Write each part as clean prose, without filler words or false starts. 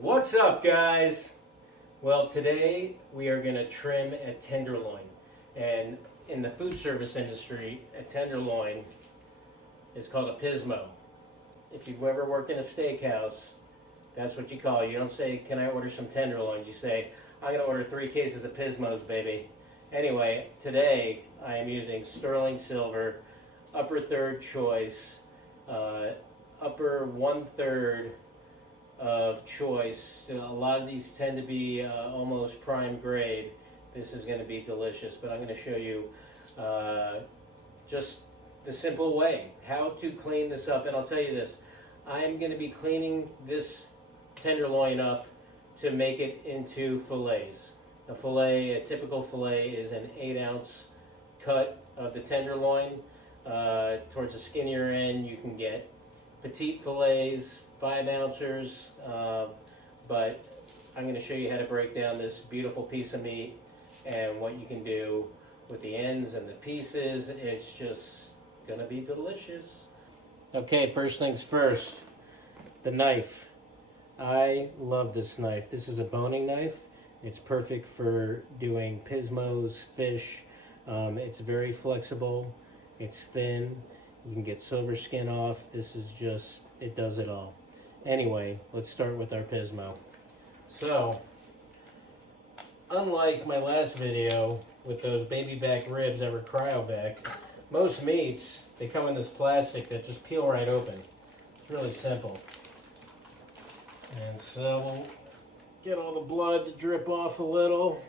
What's up, guys? Well, today we are going to trim a tenderloin. And in the food service industry, a tenderloin is called a PSMO. If you've ever worked in a steakhouse, that's what you call it. You don't say, can I order some tenderloins? You say, I'm going to order 3 cases of PSMOs, baby. Anyway, today I am using sterling silver, upper third choice, upper 1/3 of choice. A lot of these tend to be almost prime grade. This is going to be delicious, but I'm going to show you just the simple way how to clean this up. And I'll tell you this, I'm going to be cleaning this tenderloin up to make it into fillets. A typical fillet is an 8-ounce cut of the tenderloin. Towards the skinnier end, you can get petite fillets, 5-ounces, but I'm going to show you how to break down this beautiful piece of meat and what you can do with the ends and the pieces. It's just going to be delicious. Okay, first things first, the knife. I love this knife. This is a boning knife. It's perfect for doing PSMOs, fish. It's very flexible. It's thin. You can get silver skin off. This is just, it does it all. Anyway, let's start with our PSMO. So, unlike my last video with those baby back ribs that were cryovac, most meats, they come in this plastic that just peel right open. It's really simple. And so we'll get all the blood to drip off a little.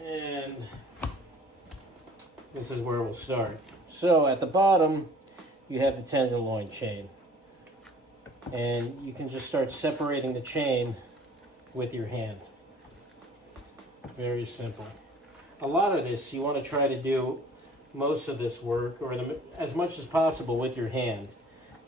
And this is where we'll start. So at the bottom, you have the tenderloin chain. And you can just start separating the chain with your hand. Very simple. A lot of this, you want to try to do most of this work, or as much as possible, with your hand.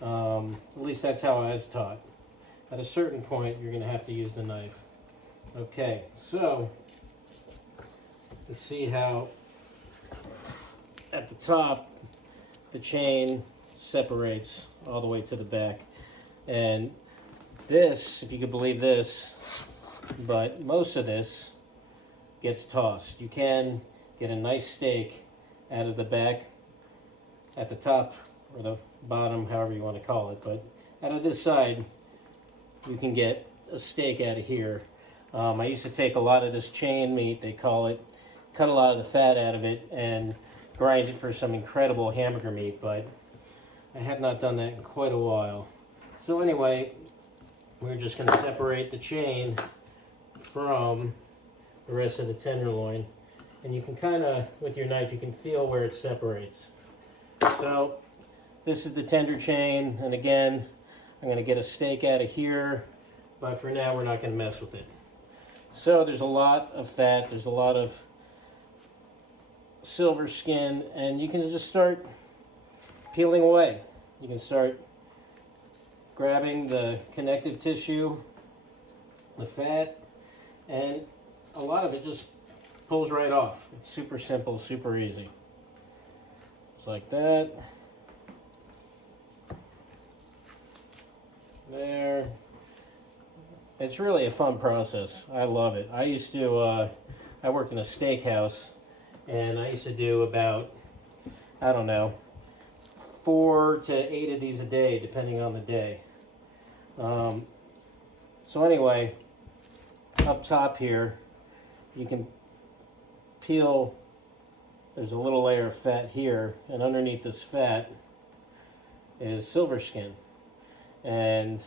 At least that's how I was taught. At a certain point, you're going to have to use the knife. Okay, so let's see how at the top the chain separates all the way to the back. And this, if you could believe this, but most of this gets tossed. You can get a nice steak out of the back at the top or the bottom, however you want to call it, but out of this side you can get a steak out of here. I used to take a lot of this chain meat, they call it, cut a lot of the fat out of it and grind it for some incredible hamburger meat, but I have not done that in quite a while. So anyway, we're just going to separate the chain from the rest of the tenderloin, and you can kind of, with your knife, you can feel where it separates. So this is the tender chain, and again, I'm going to get a steak out of here, but for now we're not going to mess with it. So there's a lot of fat, there's a lot of silver skin, and you can just start peeling away. You can start grabbing the connective tissue, the fat, and a lot of it just pulls right off. It's super simple, super easy. Just like that. There. It's really a fun process. I love it. I used to, I worked in a steakhouse, and I used to do about, I don't know, 4 to 8 of these a day, depending on the day. So anyway, up top here, you can peel, there's a little layer of fat here, and underneath this fat is silver skin. And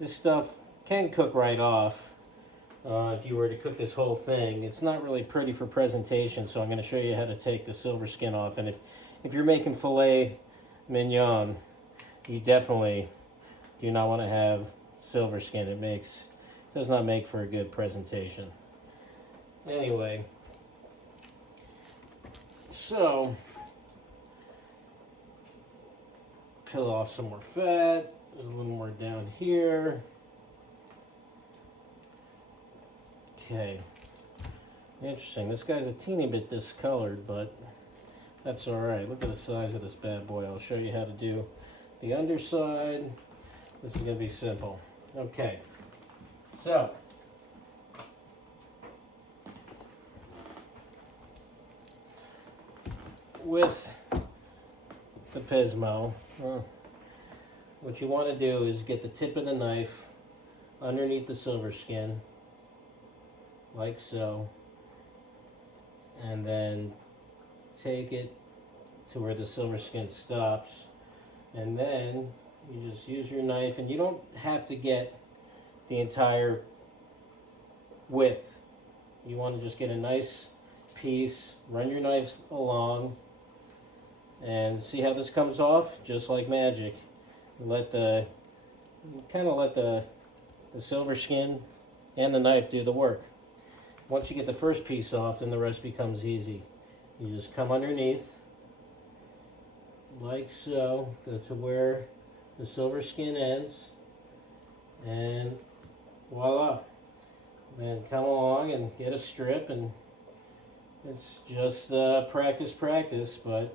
this stuff can cook right off. If you were to cook this whole thing, it's not really pretty for presentation, so I'm going to show you how to take the silver skin off. And if you're making filet mignon, you definitely do not want to have silver skin. It does not make for a good presentation. Anyway, so peel off some more fat. There's a little more down here. Okay, interesting. This guy's a teeny bit discolored, but that's all right. Look at the size of this bad boy. I'll show you how to do the underside. This is going to be simple. Okay, so with the PSMO, what you want to do is get the tip of the knife underneath the silver skin, like so, and then take it to where the silver skin stops, and then you just use your knife, and you don't have to get the entire width. You want to just get a nice piece, run your knife along, and see how this comes off, just like magic. Let the silver skin and the knife do the work. Once you get the first piece off, then the rest becomes easy. You just come underneath, like so, go to where the silver skin ends, and voila. Then come along and get a strip, and it's just practice, but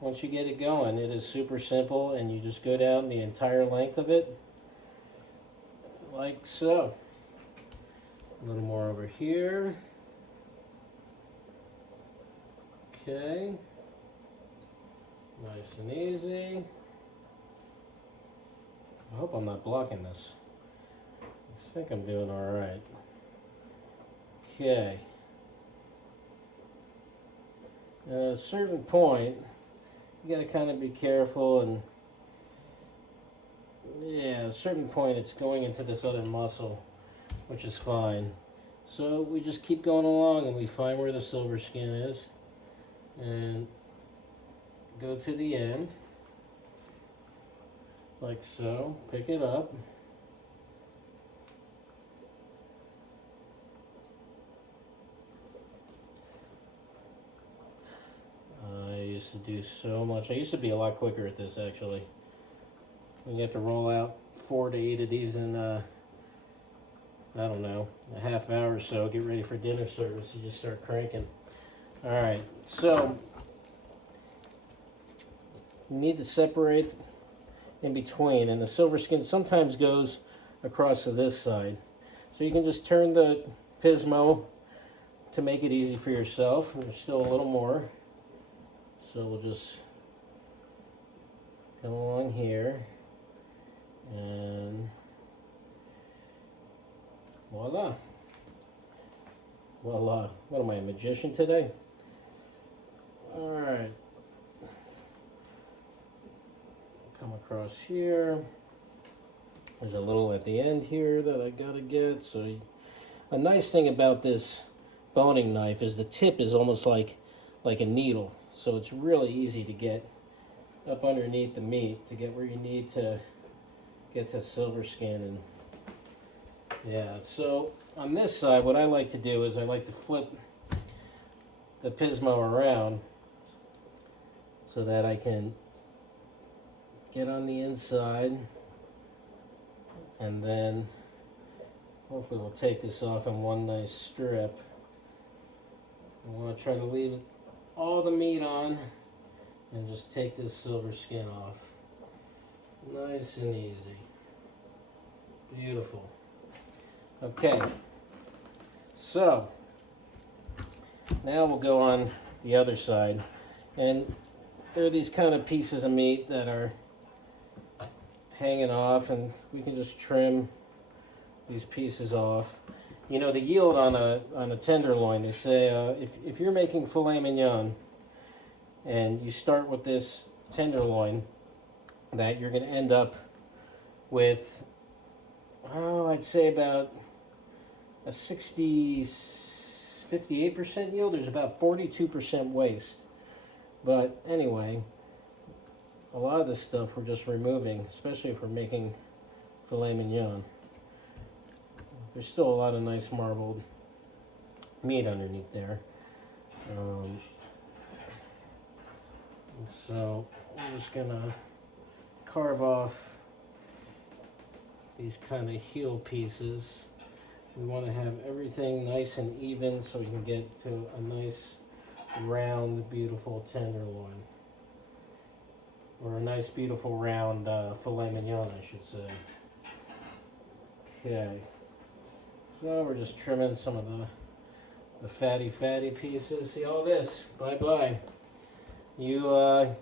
once you get it going, it is super simple, and you just go down the entire length of it, like so. A little more over here. Okay. Nice and easy. I hope I'm not blocking this. I think I'm doing all right. Okay. At a certain point, you gotta kind of be careful, and yeah, at a certain point it's going into this other muscle, which is fine. So we just keep going along, and we find where the silver skin is, and go to the end, like so, pick it up. I used to do so much. I used to be a lot quicker at this, actually. You have to roll out 4 to 8 of these in, I don't know, a half hour or so. Get ready for dinner service. You just start cranking. All right, so you need to separate in between, and the silver skin sometimes goes across to this side. So you can just turn the PSMO to make it easy for yourself. There's still a little more. So we'll just come along here, and voila. Voila. What am I, a magician today? All right. Come across here. There's a little at the end here that I gotta get. So a nice thing about this boning knife is the tip is almost like a needle. So it's really easy to get up underneath the meat to get where you need to get to silver skin. And yeah, so on this side, what I like to do is I like to flip the PSMO around so that I can get on the inside, and then hopefully we'll take this off in one nice strip. I want to try to leave all the meat on and just take this silver skin off. Nice and easy. Beautiful. Okay, so now we'll go on the other side, and there are these kind of pieces of meat that are hanging off, and we can just trim these pieces off. You know, the yield on a tenderloin, they say if you're making filet mignon and you start with this tenderloin, that you're going to end up with, I'd say about a 58% yield. There's about 42% waste. But anyway, a lot of this stuff we're just removing, especially if we're making filet mignon. There's still a lot of nice marbled meat underneath there. So I'm just gonna carve off these kind of heel pieces. We want to have everything nice and even so we can get to a nice round beautiful tenderloin. or a nice beautiful round filet mignon, I should say. Okay, so we're just trimming some of the fatty pieces. See all this? Bye-bye. You,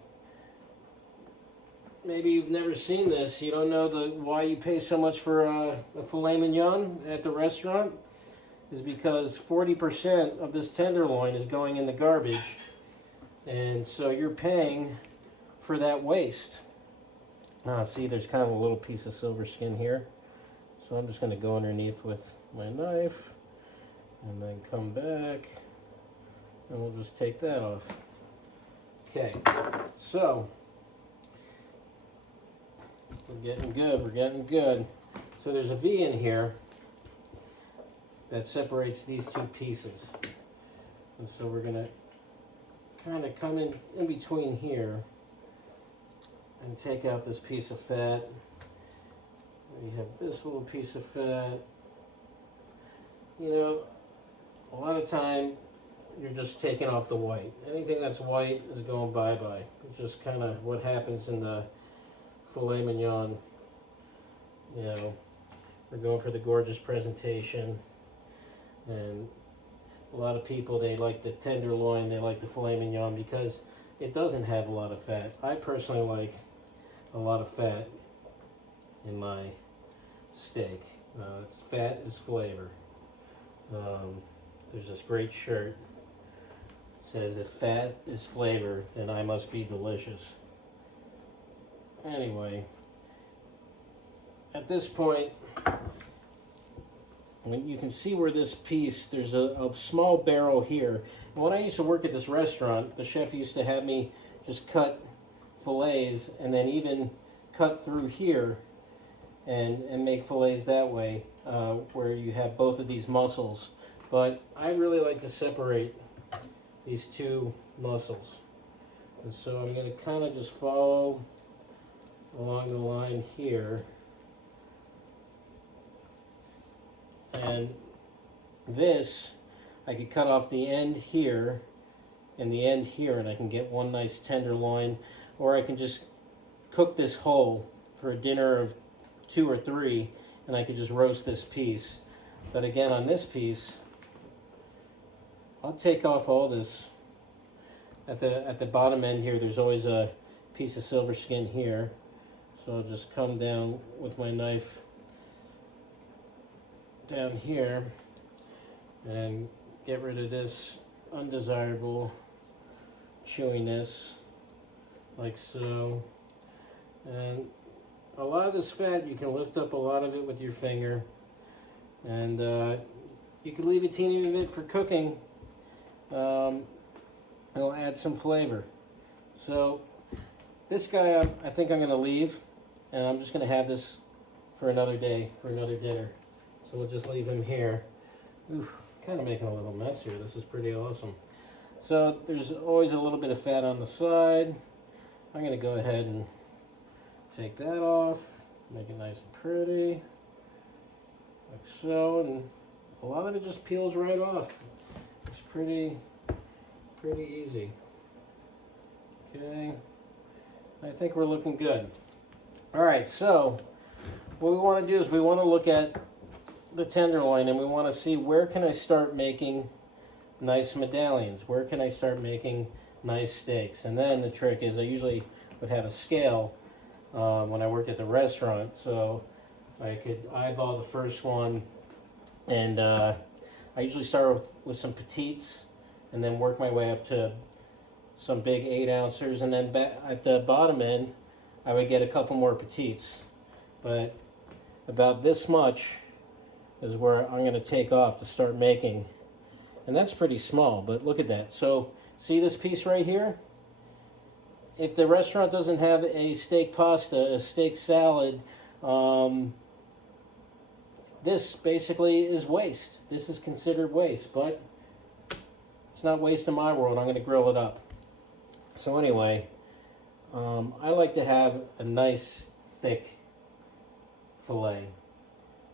maybe you've never seen this. You don't know why you pay so much for a filet mignon at the restaurant? Is because 40% of this tenderloin is going in the garbage. And so you're paying for that waste. See, there's kind of a little piece of silver skin here. So I'm just going to go underneath with my knife and then come back and we'll just take that off. Okay, so we're getting good. So there's a V in here that separates these two pieces. And so we're going to kind of come in between here and take out this piece of fat. We have this little piece of fat. You know, a lot of time you're just taking off the white. Anything that's white is going bye-bye. It's just kind of what happens in the filet mignon. You know, we're going for the gorgeous presentation. And a lot of people, they like the tenderloin, they like the filet mignon because it doesn't have a lot of fat. I personally like a lot of fat in my steak. Fat is flavor. There's this great shirt. It says, if fat is flavor, then I must be delicious. Anyway, at this point, when you can see where this piece, there's a small barrel here. And when I used to work at this restaurant, the chef used to have me just cut fillets and then even cut through here and make fillets that way, where you have both of these muscles. But I really like to separate these two muscles. And so I'm going to kind of just follow along the line here. And this, I could cut off the end here and the end here, and I can get one nice tenderloin, or I can just cook this whole for a dinner of 2 or 3, and I could just roast this piece. But again, on this piece, I'll take off all this. At the bottom end here, there's always a piece of silver skin here. So I'll just come down with my knife down here and get rid of this undesirable chewiness, like so. And a lot of this fat, you can lift up a lot of it with your finger, and you can leave a teeny bit for cooking. It'll add some flavor. So this guy, I think I'm going to leave, and I'm just going to have this for another day, for another dinner. So we'll just leave him here. Ooh, kind of making a little mess here. This is pretty awesome. So there's always a little bit of fat on the side. I'm going to go ahead and take that off, make it nice and pretty, like so, and a lot of it just peels right off. It's pretty easy. Okay, I think we're looking good. All right, so what we want to do is we want to look at the tenderloin, and we want to see, where can I start making nice medallions? Where can I start making nice steaks? And then the trick is, I usually would have a scale when I worked at the restaurant, so I could eyeball the first one, and I usually start with some petites and then work my way up to some big 8-ounces, and then at the bottom end I would get a couple more petites. But about this much is where I'm going to take off to start making, and that's pretty small, but look at that. So see this piece right here? If the restaurant doesn't have a steak pasta, a steak salad, this basically is waste. This is considered waste, but it's not waste in my world. I'm going to grill it up. So anyway, I like to have a nice thick fillet,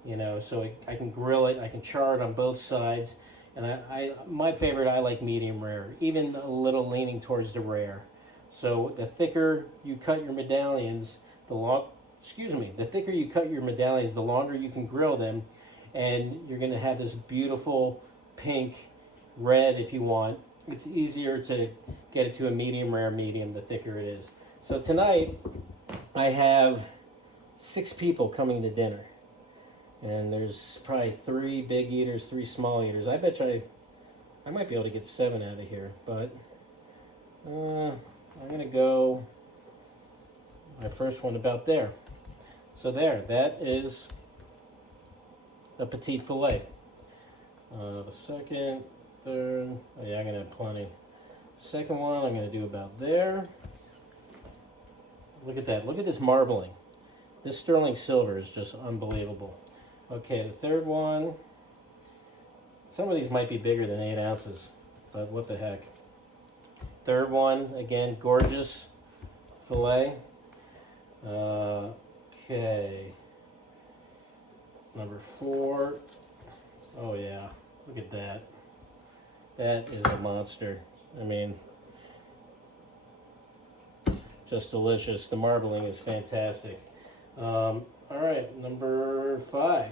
you know, so I can grill it, I can char it on both sides, and my favorite, I like medium rare, even a little leaning towards the rare. So the thicker you cut your medallions, the thicker you cut your medallions, the longer you can grill them, and you're going to have this beautiful pink, red if you want. It's easier to get it to a medium rare medium the thicker it is. So tonight I have 6 people coming to dinner, and there's probably 3 big eaters, 3 small eaters. I bet you I might be able to get 7 out of here, but I'm gonna go my first one about there. So there, that is a petite fillet. The second, third, oh yeah, I'm gonna have plenty. Second one, I'm gonna do about there. Look at that, look at this marbling. This sterling silver is just unbelievable. Okay, the third one, some of these might be bigger than 8 ounces, but what the heck. Third one, again, gorgeous fillet. Okay. Number 4. Oh yeah, look at that. That is a monster. I mean, just delicious. The marbling is fantastic. All right, number 5.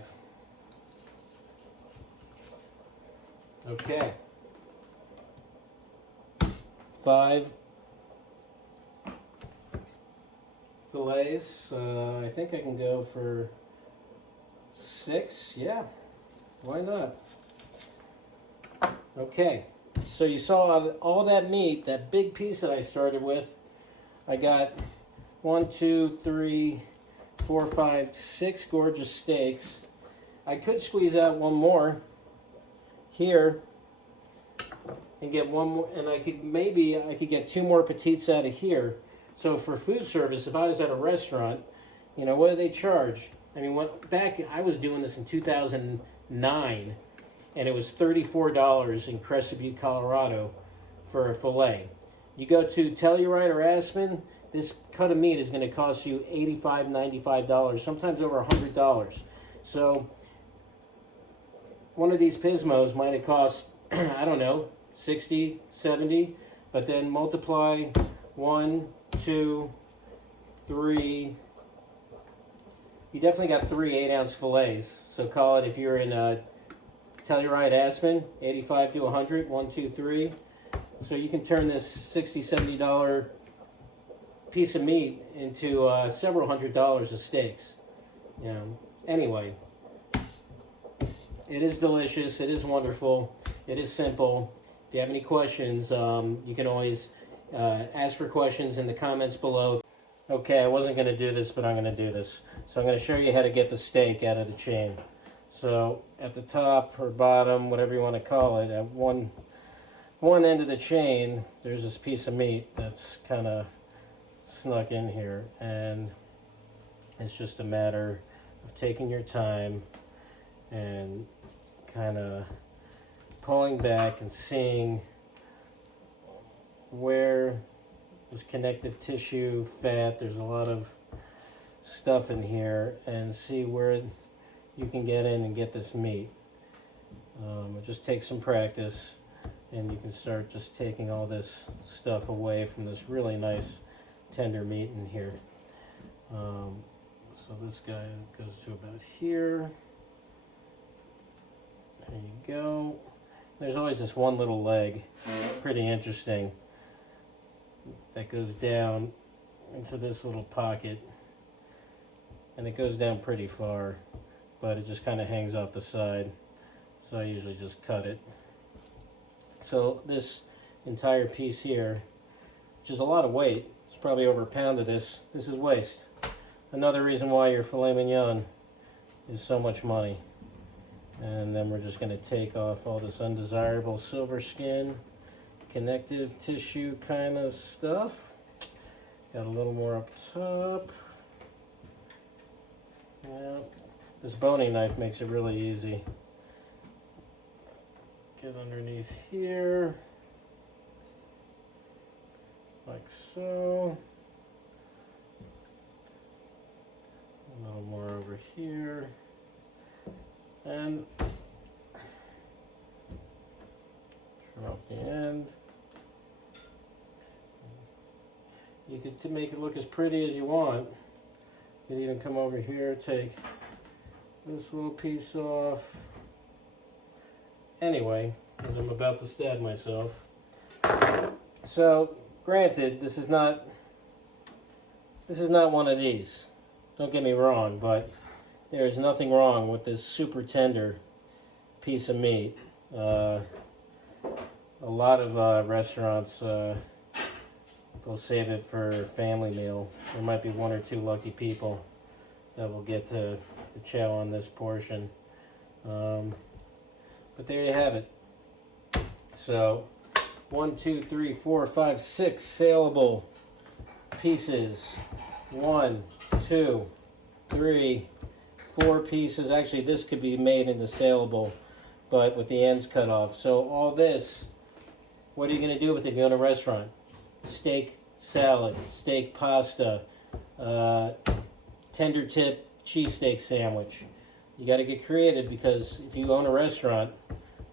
Okay. 5 fillets. I think I can go for 6. Yeah, why not? Okay, so you saw all that meat, that big piece that I started with. I got 1, 2, 3, 4, 5, 6 gorgeous steaks. I could squeeze out one more here and get one more, and I could get 2 more petites out of here. So for food service, if I was at a restaurant, you know, what do they charge? I mean, back I was doing this in 2009, and it was $34 in Crescent Butte, Colorado, for a fillet. You go to Telluride or Aspen, this cut of meat is going to cost you $85, $95, sometimes over $100. So one of these PSMOs might have cost, I don't know, 60, 70, but then multiply 1, 2, 3. You definitely got 3 8-ounce fillets. So call it, if you're in Telluride, Aspen, 85 to 100, 1, 2, 3. So you can turn this $60, $70 piece of meat into several $100s of steaks. You know, anyway, it is delicious. It is wonderful. It is simple. If you have any questions, you can always ask for questions in the comments below. Okay, I wasn't going to do this, but I'm going to do this. So I'm going to show you how to get the steak out of the chain. So at the top or bottom, whatever you want to call it, at one end of the chain, there's this piece of meat that's kind of snuck in here, and it's just a matter of taking your time and kind of pulling back and seeing where this connective tissue, fat, there's a lot of stuff in here, and see where you can get in and get this meat. It just takes some practice, and you can start just taking all this stuff away from this really nice tender meat in here. So this guy goes to about here. There you go. There's always this one little leg, pretty interesting, that goes down into this little pocket, and it goes down pretty far, but it just kind of hangs off the side, so I usually just cut it. So this entire piece here, which is a lot of weight, it's probably over a pound of this is waste. Another reason why your filet mignon is so much money. And then we're just going to take off all this undesirable silver skin, connective tissue kind of stuff. Got a little more up top. Yeah, this boning knife makes it really easy. Get underneath here, like so. A little more over here. And trim off the end. could to make it look as pretty as you want. You can even come over here, take this little piece off. Anyway, as I'm about to stab myself. So, granted, this is not one of these. Don't get me wrong, but there is nothing wrong with this super tender piece of meat. A lot of restaurants will save it for a family meal. There might be one or two lucky people that will get to chow on this portion. But there you have it. So, 1, 2, 3, 4, 5, 6 saleable pieces. 1, 2, 3, 4 pieces. Actually, this could be made into saleable, but with the ends cut off. So all this, what are you going to do with it if you own a restaurant? Steak salad, steak pasta, tender tip cheesesteak sandwich. You got to get creative, because if you own a restaurant,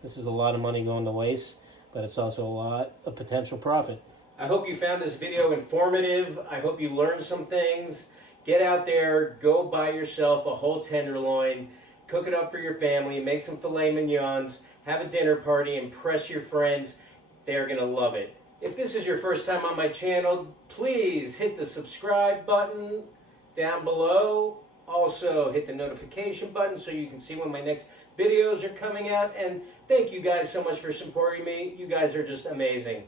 this is a lot of money going to waste, but it's also a lot of potential profit. I hope you found this video informative. I hope you learned some things. Get out there, go buy yourself a whole tenderloin, cook it up for your family, make some filet mignons, have a dinner party, impress your friends. They're gonna love it. If this is your first time on my channel, please hit the subscribe button down below. Also, hit the notification button so you can see when my next videos are coming out. And thank you guys so much for supporting me. You guys are just amazing.